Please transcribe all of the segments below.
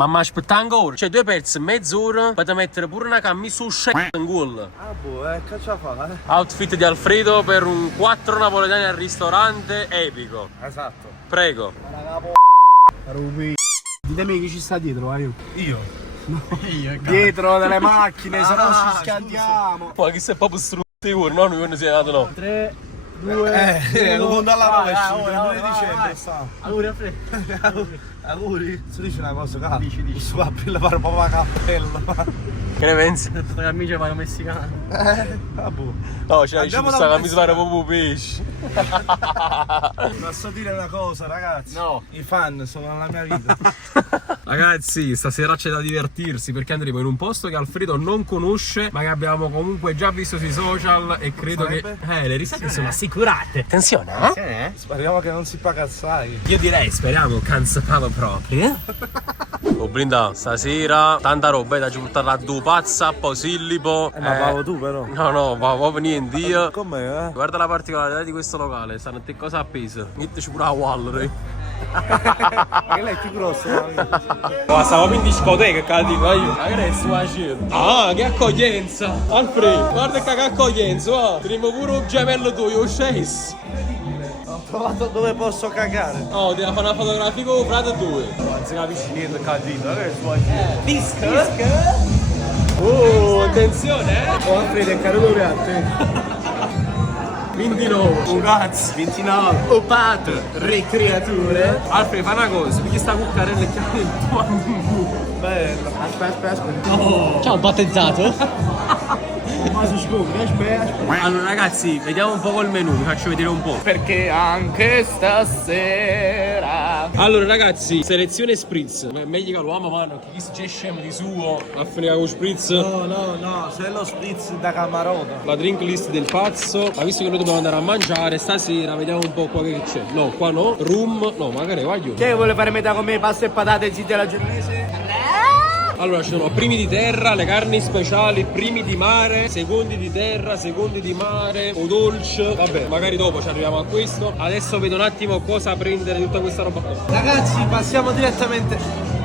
Ma mi aspetta ancora. Cioè 2 pezzi, mezz'ora. Potete mettere pure una camicia in culo. Ah boh, che c'ha fa, Outfit di Alfredo per un 4 napoletani al ristorante epico. Esatto. Prego. Rubi. Ditemi chi ci sta dietro, io. Io? No. Io, Dietro delle macchine, se no ci scandiamo. Ma chi sei proprio sicuro? No, noi non siamo andato, no. 3, 2, lo conto alla rovescia, il 2 vai, dicembre vai. sta. Auguri a Fred. Auguri? Si dice una cosa, cara. Dici. Su aprire fare un po' la cappella. Che ne pensi? Le camicie vanno messicane. Ah boh. No, c'è Andiamo questa da un camisa fare proprio pesce. Posso dire una cosa, ragazzi? No. I fan sono nella mia vita. Ragazzi, stasera c'è da divertirsi perché andremo in un posto che Alfredo non conosce, ma che abbiamo comunque già visto sui social e credo che le risate sono assicurate. Attenzione, eh? Speriamo che non si paga assai. Io direi, speriamo, canzapava proprio. Oh Brinda, stasera tanta roba, da ci buttare a due pazza, posillipo. Ma pago tu però. No, va proprio niente io. Com'è, Guarda la particolarità di questo locale, stanno te cosa appesa. Metteci pure la wall, Ma che lei è più grosso, ma stavo in discoteca, cazzo, ma che è sta facendo? Ah, che accoglienza! Alfredo, guarda che accoglienza, va! Teniamo pure un gemello tuo, io sceso! Ho trovato dove posso cagare. Oh, devi fare una fotografia con il frate tuo! Non si capisce niente, casino, che è Disco? Oh, attenzione, Oh, Alfredo, è caro dove a te? 29, Un cazzo, 29, oh padre, re creature. Alfredo, fai una cosa, perché sta cuccarella e chiama il tuo amico. bello. Aspetta. Ciao, battezzato! Ma si scopre, aspetta. Allora ragazzi, vediamo un po' col menù, vi faccio vedere un po'. Perché anche stasera. Allora ragazzi, selezione spritz. Meglio che l'uomo, mano, che chi si scemo di suo a finire con spritz. No, se lo spritz da camarota. La drink list del pazzo. Ma visto che noi dobbiamo andare a mangiare stasera, vediamo un po' qua che c'è. No, qua no. Rum, no, magari voglio. Che vuole fare metà con me, pasta e patate zitti alla giornese? Allora ci sono primi di terra, le carni speciali, primi di mare, secondi di terra, secondi di mare, o dolce. Vabbè, magari dopo ci arriviamo a questo. Adesso vedo un attimo cosa prendere di tutta questa roba qua. Ragazzi, passiamo direttamente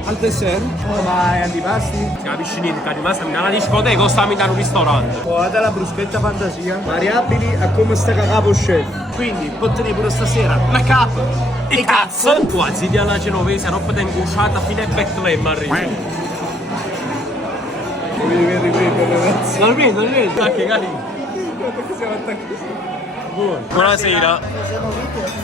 al dessert. Oh, ma è antipasti? Si capisce niente, cari, ma stiamo in una discoteca o stiamo in un ristorante? Guarda la bruschetta fantasia. Variabili a come sta capo chef. Quindi, potete pure stasera una capa. E cazzo! Qua, ziti alla genovese, roba da ingusciata fino a Betlemme arriva. Che riprende, ragazzi. Non riprendo, ah, che carino. Perché siamo attaccati? Buonasera.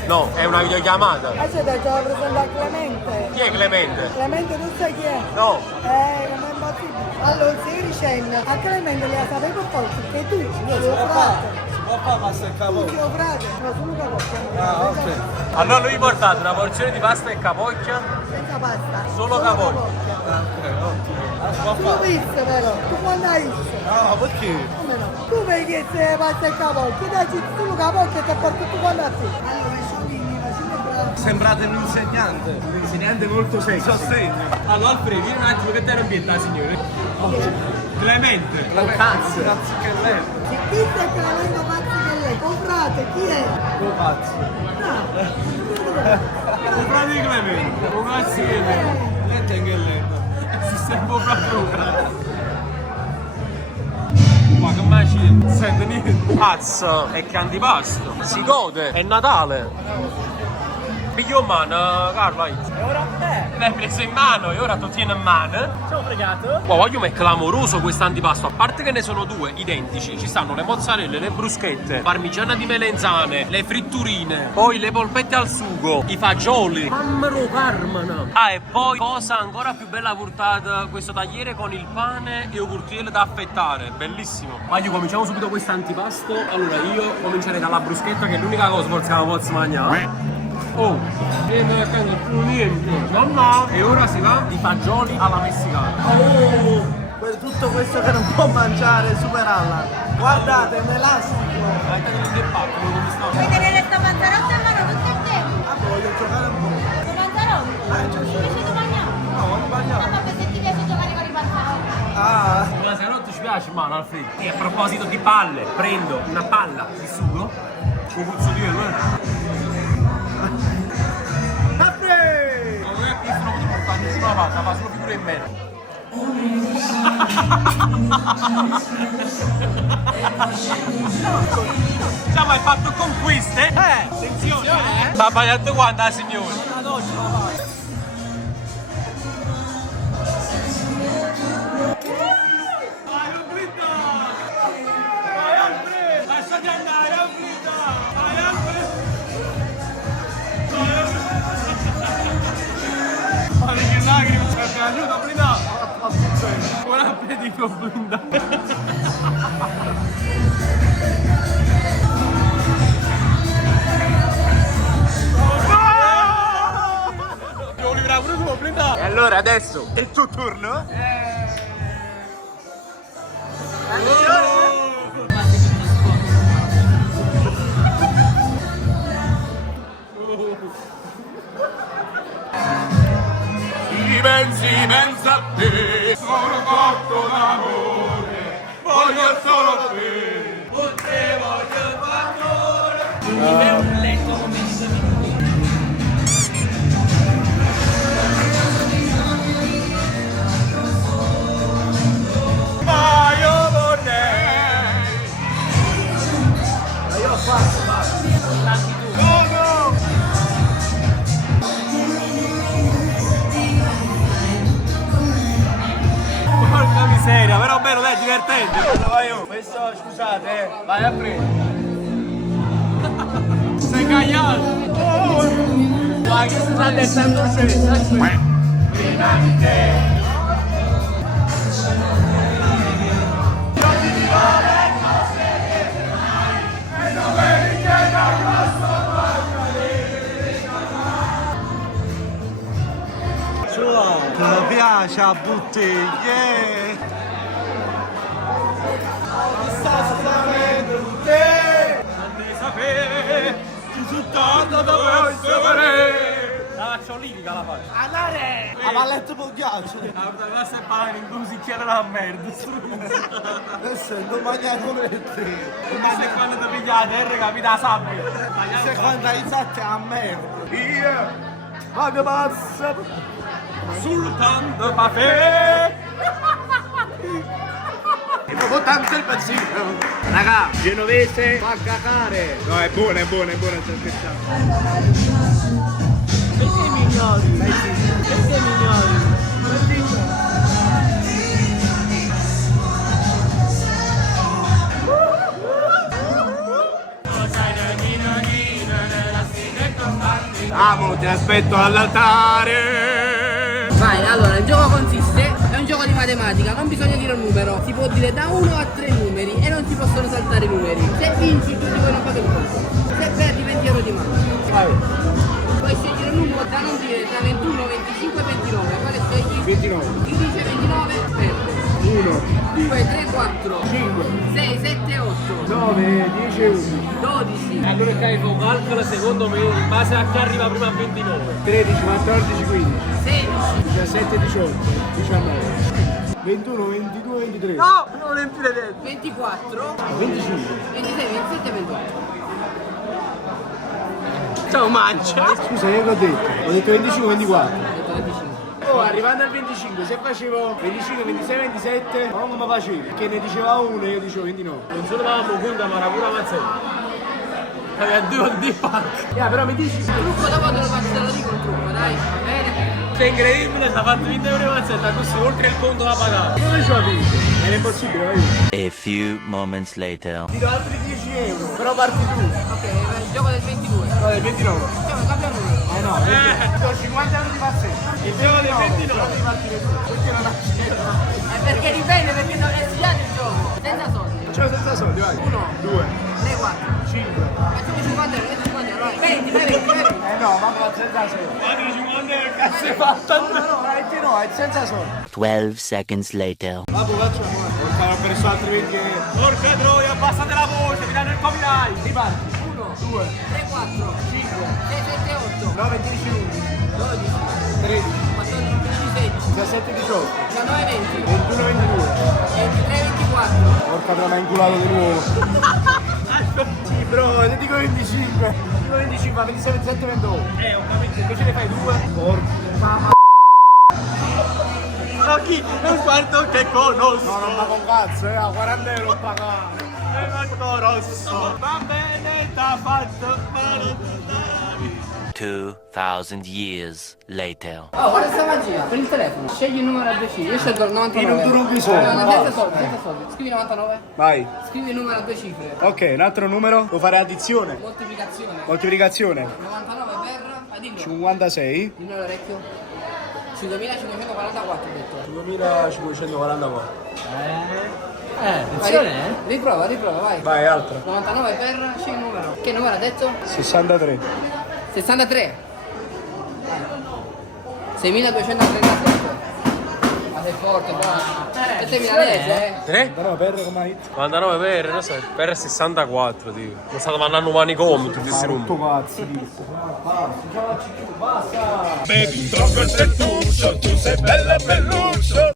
No, è una videochiamata. Aspetta, te la presenta Clemente. Chi è Clemente? Clemente tu sai chi è? No. Non è possibile. Allora, stai dicendo, a Clemente le ha saputo forte che tu, tuo frate. Papà, pasta e capo. Tuo frate, no, sono capocchia. Ah, ok. Allora lui portate una porzione di pasta e capocchia. Senza pasta. Solo capocchia. Tu visto però, tu quando hai visto? No, perché? Come no? Tu vedi che se pasta e capocchia, dai solo capocchia e ti porti tu quando a te. Allora, i solini, ma siete bravi. Sembrate un insegnante. Un insegnante molto sexy. Sostegno. Allora Alfredo, vieni un attimo che te non ambienta, signore. Clemente. Oh, cazzo. Cazzo che lei. Chi dite che Clemente pazzi che lei? Oh frate, chi è? Oh, pazzo. Un frate di Clemente. Un cazzo che Letta che lei. si sembra proprio. Ma che macchina? Sente niente. Pazzo, è che antipasto. Si gode, è Natale. Piglio in mano, Carlo. E ora te? L'hai preso in mano e ora tu tieni in mano. Ci ho fregato. Wow, voglio è clamoroso questo antipasto. A parte che ne sono due identici, ci stanno le mozzarelle, le bruschette, parmigiana di melenzane, le fritturine, poi le polpette al sugo, i fagioli. Mamma mia, carmana. Ah, e poi cosa ancora più bella portata, questo tagliere con il pane e yogurtiere da affettare. Bellissimo. Voglio cominciamo subito questo antipasto. Allora io comincerei dalla bruschetta, che è l'unica cosa forse che la posso mangiare. Oh, niente, più niente. No. E ora si va di fagioli alla messicana. Oh, tutto questo che non può mangiare, superalla. Guardate, è un elastico. Vuoi tenere sta panzerotta in mano tutto il tempo? Ah, voglio giocare un po'. Con panzerotti? Giusto. Ti piace tu mangiare? No, voglio No, mangiare. vabbè, se ti piace giocare con i panzerotti. Ah, Ma se non ti spiace, mano, Alfredo. E a proposito di palle, prendo una palla di sugo. Un puzzo di Ma non è che sono di portare fatta, fa solo figure in meno. Diciamo hai fatto conquiste? Attenzione! Ma sbagliato quando la signora? Lasciati andare, vai Alfred! Ma che lacrime, c'è aiuto, blindato! Buon appetito, blindato! Devo livrare pure tu, blindato! E allora adesso è il tuo turno? Pensa a te, sono cotto d'amore, voglio solo te, con te voglio amore. Ma io vorrei. Ma io faccio, no, no. Porca miseria, però bello, dai, divertente! Allora vai io, questo scusate, vai a prendere. Sei cagliato! Vai che state stando scemo. Prima di te. Mi piace a bottiglia. Non sapere, ci sono tanto da sapere! La faccio lirica la faccio! Andare! A palletto per ghiaccio. La se parla in musicchiera la merda! Adesso non mangiare metti. Se quando ti piglia la terra capita la sabbia! Se quando hai fatto a merda. Io voglio pazzo. Sultan Papè! E proprio tanto il pazzino. Raga, genovese fa cacare. No, è buona, sto scherzando. Perché mi ignori? Perché mi ignori? Amo, ti aspetto all'altare. Vai, allora il gioco consiste, è un gioco di matematica, non bisogna dire un numero, si può dire da 1 a 3 numeri e non si possono saltare numeri. Se vinci tutti voi non fate un conto, se perdi 20 euro di mano. Puoi scegliere un numero da non dire tra 21, 25 e 29, quale scegli? 29. Chi dice 29 perde. 1, 2, 3, 4, 5, 6, 7, 8, 9, 10, 11, 12, Allora che hai calcola secondo me in base a chi arriva prima a 29. 13, 14, 15, 16, 17, 18, 19, 21, 22, 23, No, non riempire dentro. 24, 25. 26, 27 e 28. Ciao, mancia. Scusa, che ho detto? Ho detto 25, 24. Ho detto 25. Oh, arrivando al 25, se facevo 25, 26, 27, ma come facevi? Perché ne diceva uno e io dicevo 29. Non solo davamo conto ma era pure mazzetta. Aveva due di pacca. Però mi dici? Il trucco dopo te lo faccio, te lo dico il trucco, dai, va bene? È incredibile, si ha fatto 20 euro di mazzetta, così oltre il conto da pagare. Come ci ho vinto? Era impossibile, vai. A few moments later. Ti do altri 10 euro, però parti tu. Ok, il gioco del 22. No, del 29. Facciamo, cambia il numero. No, ti do 50 euro di mazzetta. Il gioco del 29. Però devi partire tu, perché non accetto. Perché dipende, perché non è studiato il gioco. Senza soldi. C'ho senza soldi, vai. 1, 2, 3, 4. 5. Facciamo 50 euro, 50 euro, vai. 20, vai, 20, vai. No, ma va senza soldi. Guarda 50 euro, Cazzo è fatta? No, è senza soldi. 12 seconds later. Vabbè, facciamo. Ho perso altri 20 euro. porca troia, abbassate la voce, mi danno il copyright. Riparti. 1, 2, 3, 4, 5, 6, 7, 8, 9, 10, 11, 12, 13, 14, 15, 16, 17, 18, 19, 20, 21, 22. 23, 24. Porca troia, mi ha inculato di nuovo. Sì, bro, ti dico 25. Ti dico 25, ma 27, 28. Ho capito, invece ne fai due. Porca Cherokee è un quarto che conosco. No, non pago un cazzo, a 40 euro pagare. È Marco Rosso. Va bene, t'ha fatto male. 2,000 years later. Oh, guarda questa magia, per il telefono. Scegli il numero a 2 cifre. Io scelgo il 99. Non ho bisogno, Senza basta. soldi, senza soldi. Scrivi 99. Vai. Scrivi il numero a 2 cifre. Ok, un altro numero. Devo fare addizione. Moltiplicazione. Moltiplicazione. 99 per... Dillo. 56. Dillo all'orecchio. 5.544 ho detto. 2544. Vai, riprova, vai. Vai, altro. 99 per... Scegli il numero. Che numero ha detto? 63. 63. 6.237. Ma sei forte, bravo. E sei milanese, Però per come hai detto? 99 per, non so, per 64, tipo. Mi state mandando un manicomio tutti questi numeri. Cazzo, Bevi troppo il tettuccio, tu sei bella bello.